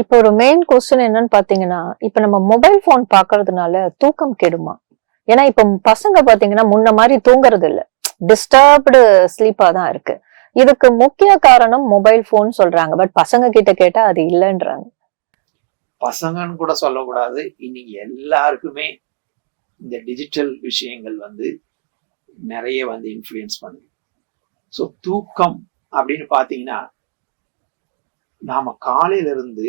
இப்போ ஒரு main question என்னன்னு பாத்தீங்கன்னா இப்ப நம்ம மொபைல் போன் பாக்குறதுனால தூக்கம் கெடுமா? ஏன்னா இப்ப பசங்க பாத்தீங்கன்னா முன்ன மாதிரி தூங்குறது இல்ல டிஸ்டர்ப்டு ஸ்லீப்பா தான் இருக்கு. இதுக்கு முக்கிய காரணம் மொபைல் போன் சொல்றாங்க. பட் பசங்க கிட்ட கேட்டா அது இல்லைன்றாங்க. பசங்கன்னு கூட சொல்லக்கூடாது. இன்னைக்கு எல்லாருக்குமே இந்த டிஜிட்டல் விஷயங்கள் வந்து நிறைய வந்து இன்ஃப்ளூயன்ஸ் பண்ணுது. ஸோ தூக்கம் அப்படின்னு பார்த்தீங்கன்னா நாம காலையில இருந்து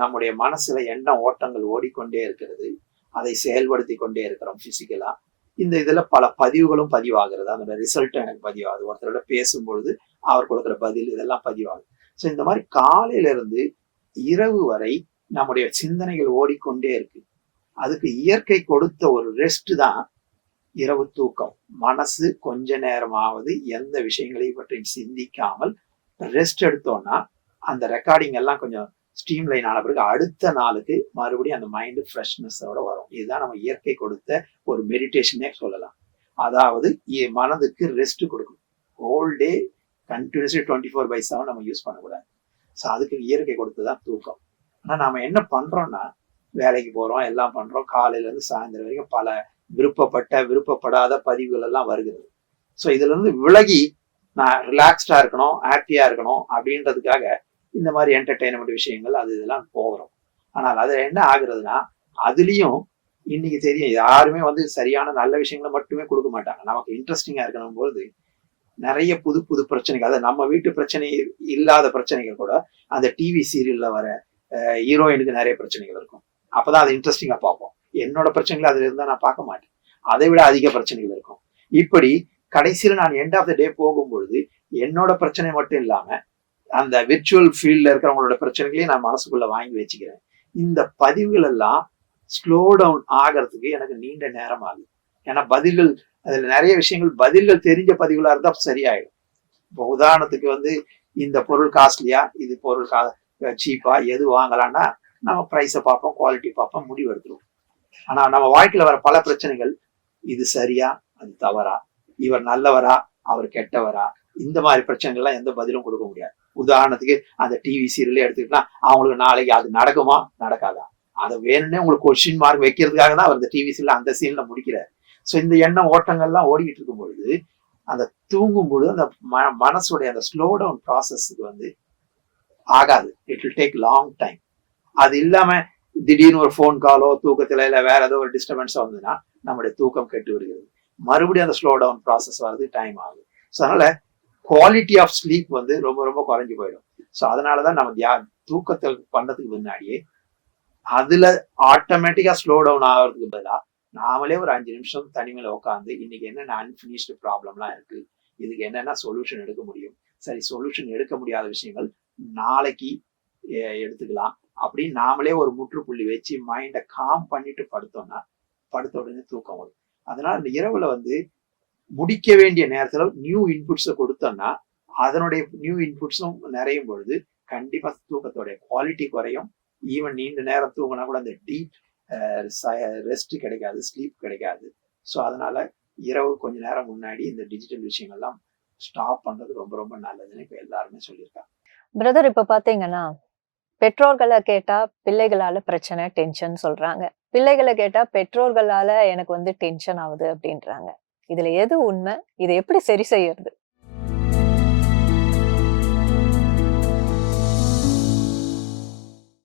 நம்முடைய மனசுல எண்ண ஓட்டங்கள் ஓடிக்கொண்டே இருக்கிறது அதை செயல்படுத்தி கொண்டே இருக்கிறோம் பிசிக்கலா இந்த இதுல பல பதிவுகளும் பதிவாகிறது. அதோட ரிசல்ட் எனக்கு பதிவாகுது. ஒருத்தரோட பேசும்பொழுது அவர் கொடுக்குற பதில் இதெல்லாம் பதிவாகுது. ஸோ இந்த மாதிரி காலையில இருந்து இரவு வரை நம்முடைய சிந்தனைகள் ஓடிக்கொண்டே இருக்கு. அதுக்கு இயற்கை கொடுத்த ஒரு ரெஸ்ட் தான் இரவு தூக்கம். மனசு கொஞ்ச நேரமாவது எந்த விஷயங்களையும் பற்றி சிந்திக்காமல் ரெஸ்ட் எடுத்தோம்னா அந்த ரெக்கார்டிங் எல்லாம் கொஞ்சம் ஸ்ட்ரீம் லைன் ஆன பிறகு அடுத்த நாளுக்கு மறுபடியும் அந்த மைண்டு ஃப்ரெஷ்னஸோட வரும். இதுதான் நம்ம இயற்கை கொடுத்த ஒரு மெடிடேஷனே சொல்லலாம். அதாவது மனதுக்கு ரெஸ்ட் கொடுக்கணும் whole day continuously twenty four by seven நம்ம யூஸ் பண்ணக்கூடாது. ஸோ அதுக்கு இயற்கை கொடுத்ததான் தூக்கம். ஆனால் நாம என்ன பண்றோம்னா வேலைக்கு போறோம் எல்லாம் பண்றோம் காலையில இருந்து சாயந்தரம் வரைக்கும் பல விருப்பப்பட்ட விருப்பப்படாத பதிவுகள் எல்லாம் வருகிறது. ஸோ இதுல இருந்து விலகி நான் ரிலாக்ஸ்டா இருக்கணும் ஹாப்பியா இருக்கணும் அப்படின்றதுக்காக இந்த மாதிரி என்டர்டைன்மெண்ட் விஷயங்கள் அது இதெல்லாம் போகிறோம். ஆனால் அது என்ன ஆகுறதுன்னா அதுலயும் இன்னைக்கு தெரியும் யாருமே வந்து சரியான நல்ல விஷயங்களை மட்டுமே கொடுக்க மாட்டாங்க. நமக்கு இன்ட்ரெஸ்டிங்கா இருக்கணும் பொழுது நிறைய புது புது பிரச்சனைகள் அதாவது நம்ம வீட்டு பிரச்சனை இல்லாத பிரச்சனைகள் கூட அந்த டிவி சீரியல்ல வர ஹீரோயினுக்கு நிறைய பிரச்சனைகள் இருக்கும். அப்பதான் அது இன்ட்ரெஸ்டிங்கா பார்ப்போம். என்னோட பிரச்சனைகள் அதுல இருந்தா நான் பார்க்க மாட்டேன். அதை விட அதிக பிரச்சனைகள் இருக்கும். இப்படி கடைசியில நான் எண்ட் ஆஃப் த டே போகும்பொழுது என்னோட பிரச்சனை மட்டும் இல்லாம அந்த விர்ச்சுவல் ஃபீல்ட்ல இருக்கிறவங்களோட பிரச்சனைகளையும் நான் மனசுக்குள்ள வாங்கி வச்சுக்கிறேன். இந்த பதிவுகள் எல்லாம் ஸ்லோ டவுன் ஆகிறதுக்கு எனக்கு நீண்ட நேரம் ஆகுது. ஏன்னா பதில்கள் அதுல நிறைய விஷயங்கள் பதில்கள் தெரிஞ்ச பதிவுகளா இருந்தா சரியாயிடும். இப்போ உதாரணத்துக்கு வந்து இந்த பொருள் காஸ்ட்லியா இது பொருள் கா சீப்பா எது வாங்கலாம்னா நம்ம ப்ரைஸை பார்ப்போம் குவாலிட்டி பார்ப்போம் முடிவு எடுத்துருவோம். ஆனா நம்ம வாழ்க்கையில வர பல பிரச்சனைகள் இது சரியா அது தவறா இவர் நல்லவரா அவர் கெட்டவரா இந்த மாதிரி பிரச்சனைகள்லாம் எந்த பதிலும் கொடுக்க முடியாது. உதாரணத்துக்கு அந்த டிவி சீரியலே எடுத்துக்கிட்டா அவங்களுக்கு நாளைக்கு அது நடக்குமா நடக்காதா? அதை வேணும்னே உங்களுக்கு கொஸ்டின் மார்க் வைக்கிறதுக்காக தான் அவர் இந்த டிவி சீரியல் அந்த சீன்ல முடிக்கிறார். ஸோ இந்த எண்ணம் ஓட்டங்கள்லாம் ஓடிக்கிட்டு இருக்கும் பொழுது அந்த தூங்கும் பொழுது அந்த ம மனசுடைய அந்த ஸ்லோ டவுன் ப்ராசஸ்க்கு வந்து ஆகாது. It will take long time அது இல்லாம திடீர்னு ஒரு ஃபோன் காலோ தூக்கத்தில் இல்ல வேற ஏதோ ஒரு டிஸ்டர்பன்ஸோ வந்ததுன்னா நம்முடைய தூக்கம் கெட்டு விடுகிறது. மறுபடியும் அந்த ஸ்லோ டவுன் ப்ராசஸ் வர்றது டைம் ஆகுது. ஸோ அதனால குவாலிட்டி ஆஃப் ஸ்லீப் வந்து ரொம்ப ரொம்ப குறைஞ்சு போயிடும். ஸோ அதனாலதான் நம்ம தியா தூக்கத்தில் பண்ணதுக்கு முன்னாடியே அதுல ஆட்டோமேட்டிக்கா ஸ்லோ டவுன் ஆகிறதுக்கு பதிலா நாமளே ஒரு அஞ்சு நிமிஷம் தனிமையில உட்காந்து இன்னைக்கு என்னென்ன அன்பினிஷ்டு ப்ராப்ளம்லாம் இருக்கு இதுக்கு என்னென்ன சொல்யூஷன் எடுக்க முடியும்? சரி சொல்யூஷன் எடுக்க முடியாத விஷயங்கள் நாளைக்கு எடுத்துக்கலாம். அப்படின்னு நாமளே ஒரு முற்றுப்புள்ளி வச்சு மைண்டை காம் பண்ணிட்டு படுத்தோம்னா படுத்த உடனே தூக்கம் வரும். அதனால இந்த இரவுல வந்து முடிக்க வேண்டிய நேரத்துல நியூ இன்புட்ஸை கொடுத்தோம்னா அதனுடைய நியூ இன்புட்ஸும் நிறையும் பொழுது கண்டிப்பா தூக்கத்தோடைய குவாலிட்டி குறையும். ஈவன் நீண்ட நேரம் தூங்கினா கூட அந்த டீப் ரெஸ்ட் கிடைக்காது ஸ்லீப் கிடைக்காது. ஸோ அதனால இரவு கொஞ்ச நேரம் முன்னாடி இந்த டிஜிட்டல் விஷயங்கள்லாம் ஸ்டாப் பண்றது ரொம்ப ரொம்ப நல்லதுன்னு இப்ப எல்லாருமே சொல்லியிருக்காங்க. பிரதர் இப்ப பாத்தீங்கன்னா பெற்றோர்களை கேட்டா பிள்ளைகளால பிரச்சனை டென்ஷன் சொல்றாங்க. பிள்ளைகளை கேட்டா பெற்றோர்களால எனக்கு வந்து டென்ஷன் ஆகுது அப்படின்றாங்க. இதுல எது உண்மை? இதை எப்படி சரி செய்யறது?